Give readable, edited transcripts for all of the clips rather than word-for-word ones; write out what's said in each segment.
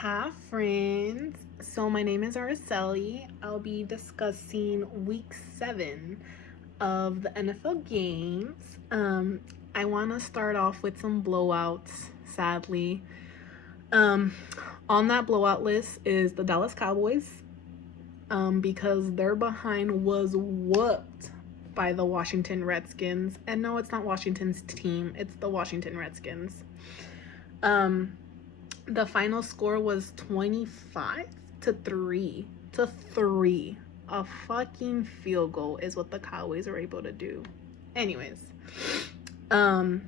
Hi friends, so my name is Araceli. I'll be discussing week 7 of the NFL games. I want to start off with some blowouts, sadly. On that blowout list is the Dallas Cowboys, because their behind was whooped by the Washington Redskins. And no, it's not Washington's team, it's the Washington Redskins. The final score was 25-3 to 3. A fucking field goal is what the Cowboys were able to do. Anyways, the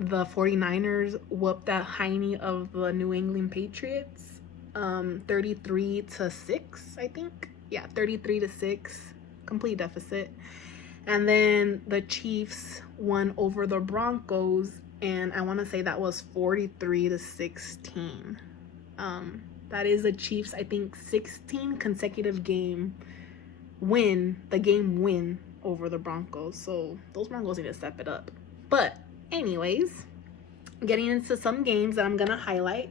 49ers whooped that hiney of the New England Patriots, 33-6, I think. Yeah, 33-6, complete deficit. And then the Chiefs won over the Broncos, and I want to say that was 43-16. That is the Chiefs, I think, 16 consecutive game win over the Broncos. So those Broncos need to step it up. But anyways, getting into some games that I'm gonna highlight.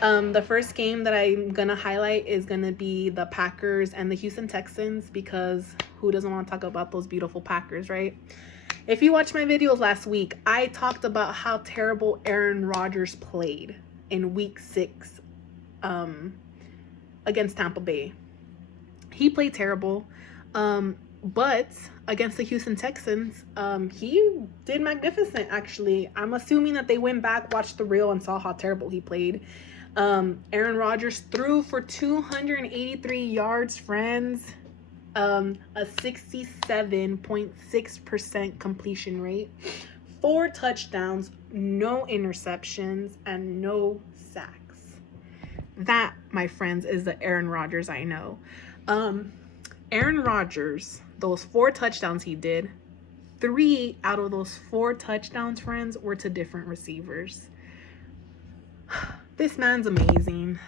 The first game that I'm gonna highlight is gonna be the Packers and the Houston Texans, because who doesn't want to talk about those beautiful Packers, right? If you watched my videos last week, I talked about how terrible Aaron Rodgers played in week 6 against Tampa Bay. He played terrible, but against the Houston Texans, he did magnificent, actually. I'm assuming that they went back, watched the reel, and saw how terrible he played. Aaron Rodgers threw for 283 yards, friends. A 67.6% completion rate, 4 touchdowns, no interceptions, and no sacks. That, my friends, is the Aaron Rodgers I know. Aaron Rodgers, those 4 touchdowns he did, 3 out of those 4 touchdowns, friends, were to different receivers. This man's amazing.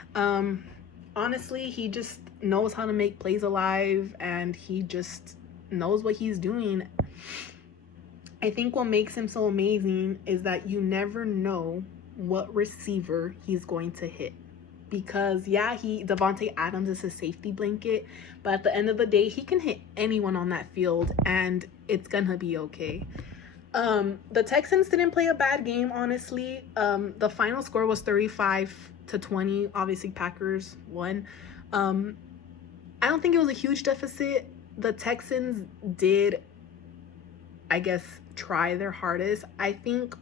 Honestly, he just knows how to make plays alive, and he just knows what he's doing. I think what makes him so amazing is that you never know what receiver he's going to hit. Because, yeah, Davante Adams is his safety blanket, but at the end of the day, he can hit anyone on that field, and it's gonna be okay. The Texans didn't play a bad game, honestly. The final score was 35-20. Obviously, Packers won. I don't think it was a huge deficit. The Texans did, I guess, try their hardest. I think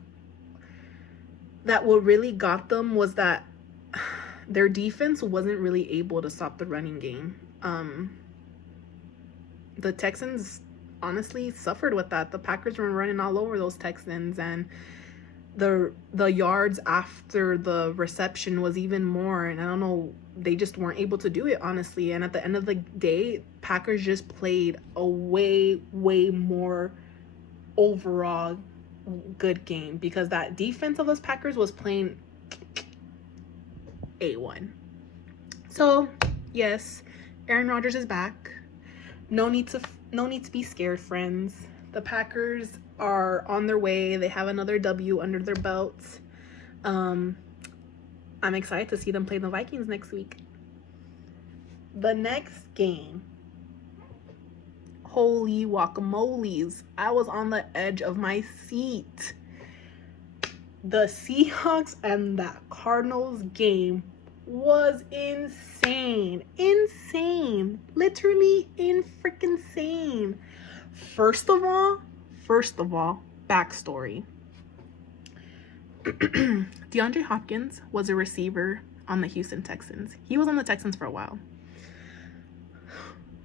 that what really got them was that their defense wasn't really able to stop the running game. The Texans honestly suffered with that. The Packers were running all over those Texans, and the yards after the reception was even more, and I don't know, they just weren't able to do it, honestly. And at the end of the day, Packers just played a way more overall good game, because that defense of those Packers was playing A1. So yes, Aaron Rodgers is back. No need to be scared, friends. The Packers are on their way. They have another W under their belts. I'm excited to see them play the Vikings next week. The next game, holy guacamoles, I was on the edge of my seat. The Seahawks and that Cardinals game was insane. Literally insane. First of all, backstory. DeAndre Hopkins was a receiver on the Houston Texans. He was on the Texans for a while.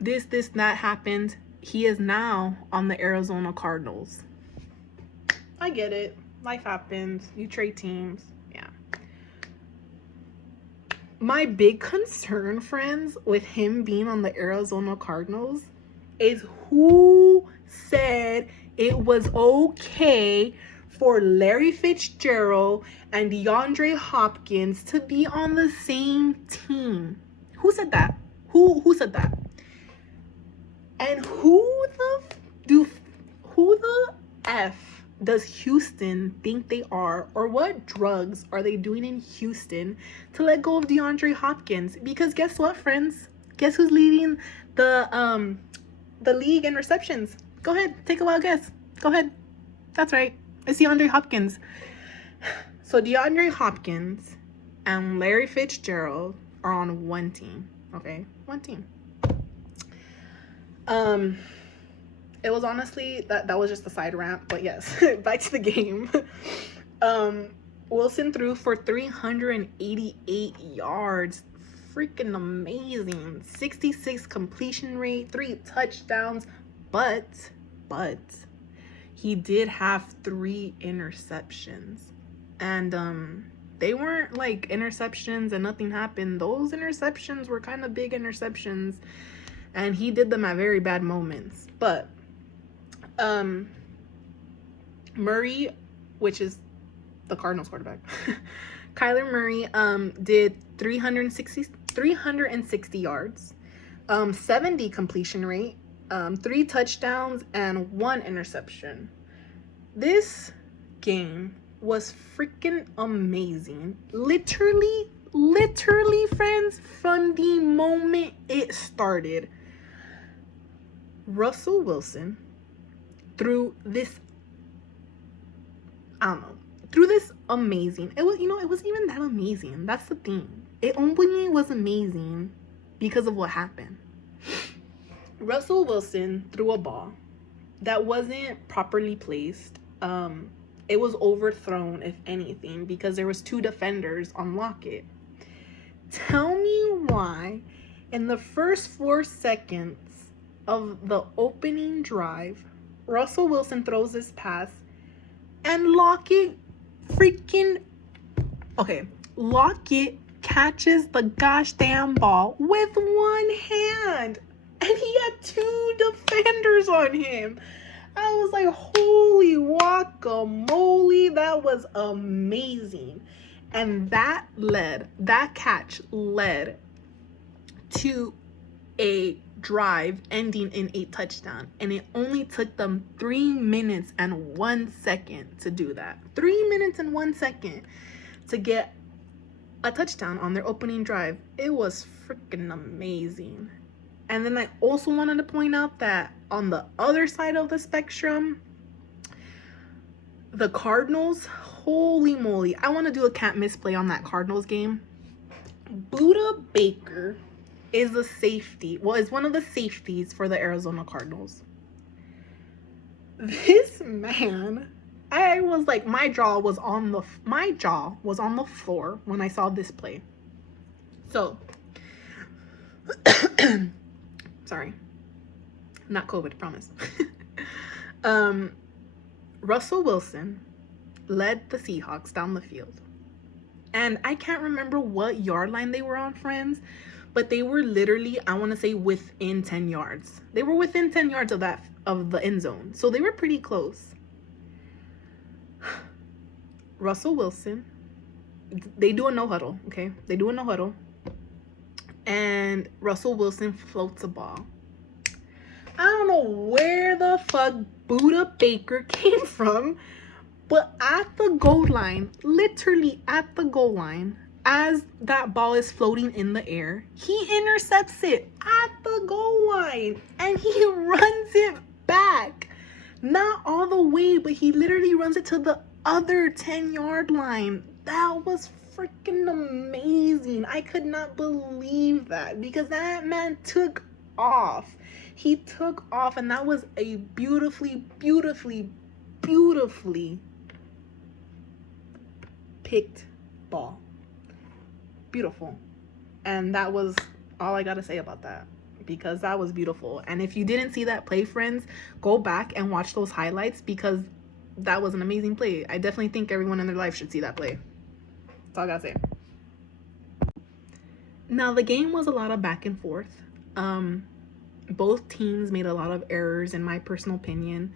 That happened. He is now on the Arizona Cardinals. I get it. Life happens. You trade teams. Yeah. My big concern, friends, with him being on the Arizona Cardinals is who said it was okay for Larry Fitzgerald and DeAndre Hopkins to be on the same team. Who said that? Who said that? And who the F does Houston think they are, or what drugs are they doing in Houston to let go of DeAndre Hopkins? Because guess what, friends? Guess who's leading the league in receptions? Go ahead, take a wild guess. Go ahead. That's right. It's DeAndre Hopkins. So DeAndre Hopkins and Larry Fitzgerald are on one team. Okay, one team. It was honestly that was just a side rant, but yes, back to the game. Wilson threw for 388 yards. Freaking amazing. 66 completion rate, 3 touchdowns, but he did have 3 interceptions. And they weren't like interceptions and nothing happened. Those interceptions were kind of big interceptions, and he did them at very bad moments. But Murray, which is the Cardinals quarterback, Kyler Murray did 360 yards, 70 completion rate, 3 touchdowns, and 1 interception. This game was freaking amazing. Literally, friends, from the moment it started, Russell Wilson threw this, amazing. It wasn't even that amazing. That's the thing. It only was amazing because of what happened. Russell Wilson threw a ball that wasn't properly placed. It was overthrown, if anything, because there was 2 defenders on Lockett. Tell me why in the first 4 seconds of the opening drive, Russell Wilson throws this pass and Lockett catches the gosh damn ball with one hand, and he had 2 defenders on him. I was like, holy guacamole, that was amazing. And that catch led to a drive ending in a touchdown. And it only took them 3 minutes and 1 second to do that. 3 minutes and 1 second to get a touchdown on their opening drive. It was freaking amazing. And then I also wanted to point out that on the other side of the spectrum, the Cardinals, holy moly, I want to do a can't miss play on that Cardinals game. Budda Baker is a safety. Well, is one of the safeties for the Arizona Cardinals. This man, I was like, my jaw was on the floor when I saw this play. So, sorry, not COVID, promise. Russell Wilson led the Seahawks down the field, and I can't remember what yard line they were on, friends, but they were literally, I want to say, within 10 yards. They were within 10 yards of the end zone, so they were pretty close. Russell Wilson, they do a no huddle, okay? They do a no huddle, and Russell Wilson floats a ball. I don't know where the fuck Budda Baker came from, but at the goal line, literally at the goal line, as that ball is floating in the air, he intercepts it at the goal line, and he runs it back. Not all the way, but he literally runs it to the other 10-yard line. That was freaking amazing. I could not believe that, because that man took off. He took off, and that was a beautifully picked ball. Beautiful. And that was all I gotta say about that, because that was beautiful. And if you didn't see that play, friends, go back and watch those highlights, because that was an amazing play. I definitely think everyone in their life should see that play. That's all I gotta say. Now, the game was a lot of back and forth. Both teams made a lot of errors, in my personal opinion.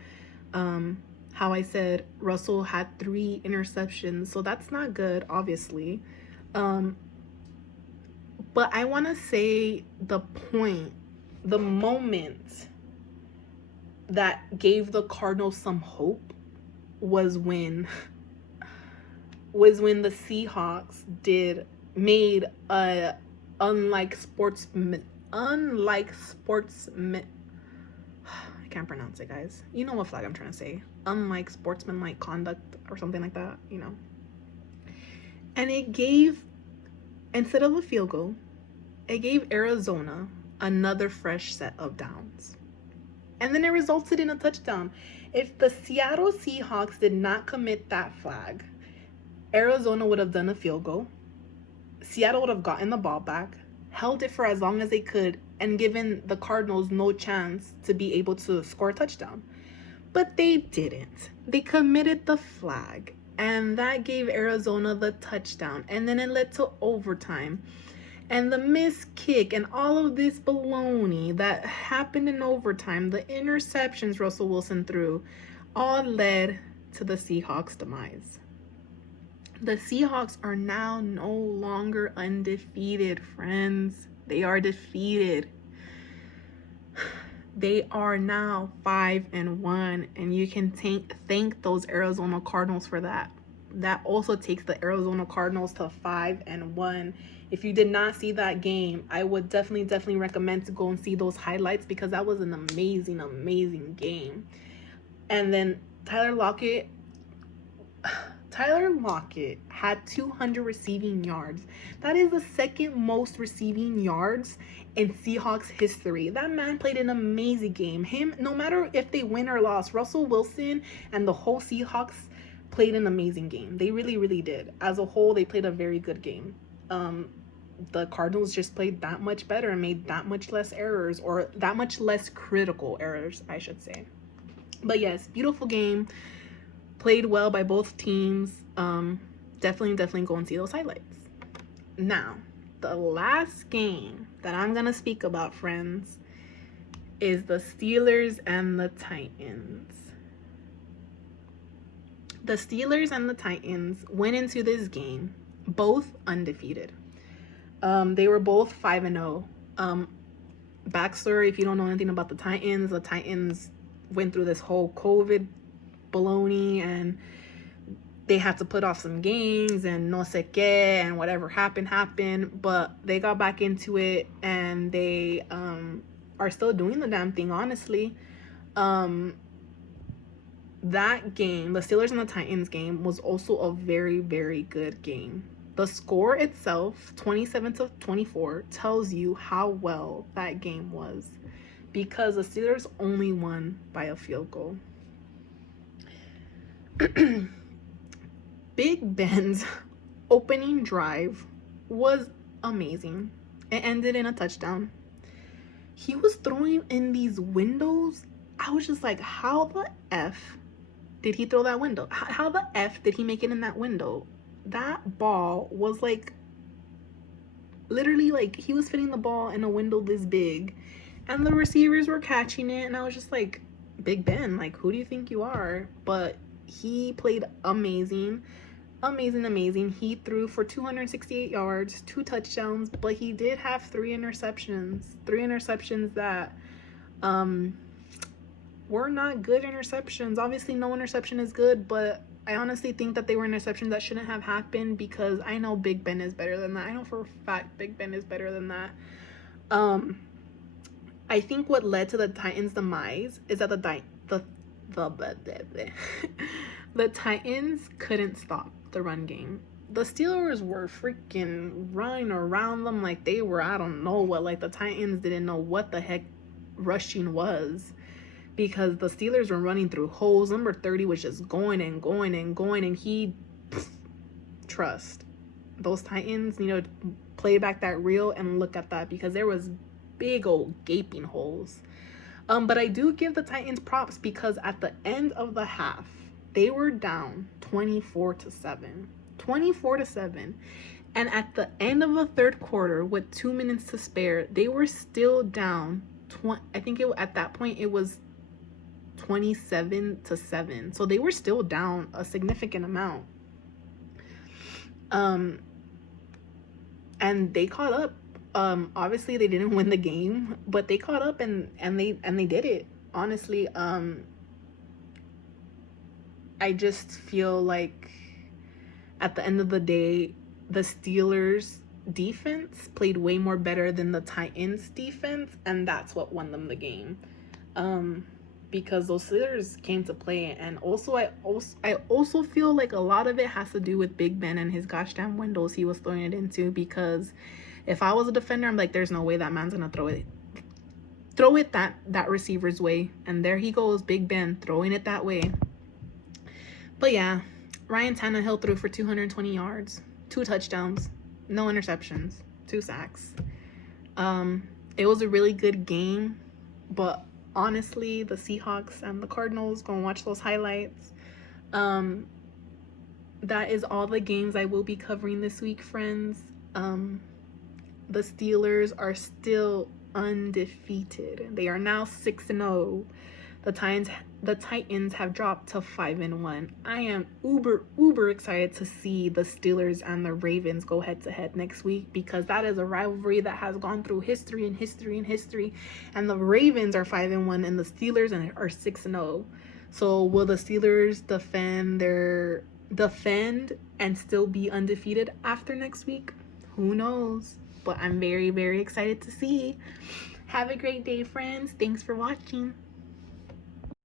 How I said, Russell had 3 interceptions, so that's not good, obviously. But I want to say the moment that gave the Cardinals some hope was when the Seahawks made a unlike sportsman I can't pronounce it, guys. You know what flag I'm trying to say. Unlike sportsmanlike conduct or something like that, you know. And it gave, instead of a field goal, it gave Arizona another fresh set of downs. And then it resulted in a touchdown. If the Seattle Seahawks did not commit that flag, Arizona would have done a field goal. Seattle would have gotten the ball back, held it for as long as they could, and given the Cardinals no chance to be able to score a touchdown. But they didn't. They committed the flag, and that gave Arizona the touchdown. And then it led to overtime. And the missed kick and all of this baloney that happened in overtime, the interceptions Russell Wilson threw, all led to the Seahawks' demise. The Seahawks are now no longer undefeated, friends. They are defeated. They are now 5-1, and you can thank those Arizona Cardinals for that. That also takes the Arizona Cardinals to 5-1. If you did not see that game, I would definitely recommend to go and see those highlights, because that was an amazing game. And then Tyler Lockett had 200 receiving yards. That is the second most receiving yards in Seahawks history. That man played an amazing game. No matter if they win or lost, Russell Wilson and the whole Seahawks played an amazing game. They really did. As a whole, they played a very good game. The Cardinals just played that much better and made that much less errors, or that much less critical errors, I should say. But yes, beautiful game. Played well by both teams. Definitely go and see those highlights. Now, the last game that I'm gonna speak about, friends, is the Steelers and the Titans. The Steelers and the Titans went into this game both undefeated. They were both 5-0. Backstory, if you don't know anything about the Titans went through this whole COVID baloney, and they had to put off some games and no sé qué, and whatever happened, but they got back into it, and they are still doing the damn thing, honestly. That game, the Steelers and the Titans game, was also a very good game. The score itself, 27-24, tells you how well that game was, because the Steelers only won by a field goal. Big Ben's opening drive was amazing. It ended in a touchdown. He was throwing in these windows. I was just like, how the F did he throw that window? How the F did he make it in that window? That ball was like, literally, like, he was fitting the ball in a window this big, and the receivers were catching it, and I was just like, Big Ben, like, who do you think you are? But he played amazing. He threw for 268 yards, 2 touchdowns, but he did have 3 interceptions that were not good interceptions. Obviously, no interception is good, but I honestly think that they were interceptions that shouldn't have happened, because I know Big Ben is better than that. I know for a fact Big Ben is better than that. I think what led to the Titans' demise is that the Titans couldn't stop the run game. The Steelers were freaking running around them like they were, I don't know what, like the Titans didn't know what the heck rushing was, because the Steelers were running through holes. Number 30 was just going, and he, trust. Those Titans need to play back that reel and look at that, because there was big old gaping holes. But I do give the Titans props, because at the end of the half, they were down 24-7. 24-7. And at the end of the third quarter, with 2 minutes to spare, they were still down. I think at that point it was 27-7. So they were still down a significant amount. And they caught up. Obviously they didn't win the game, but they caught up, and they did it, honestly. I just feel like at the end of the day, the Steelers defense played way more better than the Titans defense, and that's what won them the game. Because those Steelers came to play, and also I also feel like a lot of it has to do with Big Ben and his gosh damn windows he was throwing it into. Because if I was a defender, I'm like, there's no way that man's gonna throw it that receiver's way, and there he goes, Big Ben throwing it that way. But yeah, Ryan Tannehill threw for 220 yards, 2 touchdowns, no interceptions, 2 sacks. It was a really good game, but honestly, the Seahawks and the Cardinals, go and watch those highlights. That is all the games I will be covering this week, friends. The Steelers are still undefeated. They are now 6-0. The Titans have dropped to 5-1. I am uber excited to see the Steelers and the Ravens go head to head next week, because that is a rivalry that has gone through history. And the Ravens are 5-1 and the Steelers are 6-0. So will the Steelers defend and still be undefeated after next week? Who knows? But I'm very excited to see. Have a great day, friends. Thanks for watching.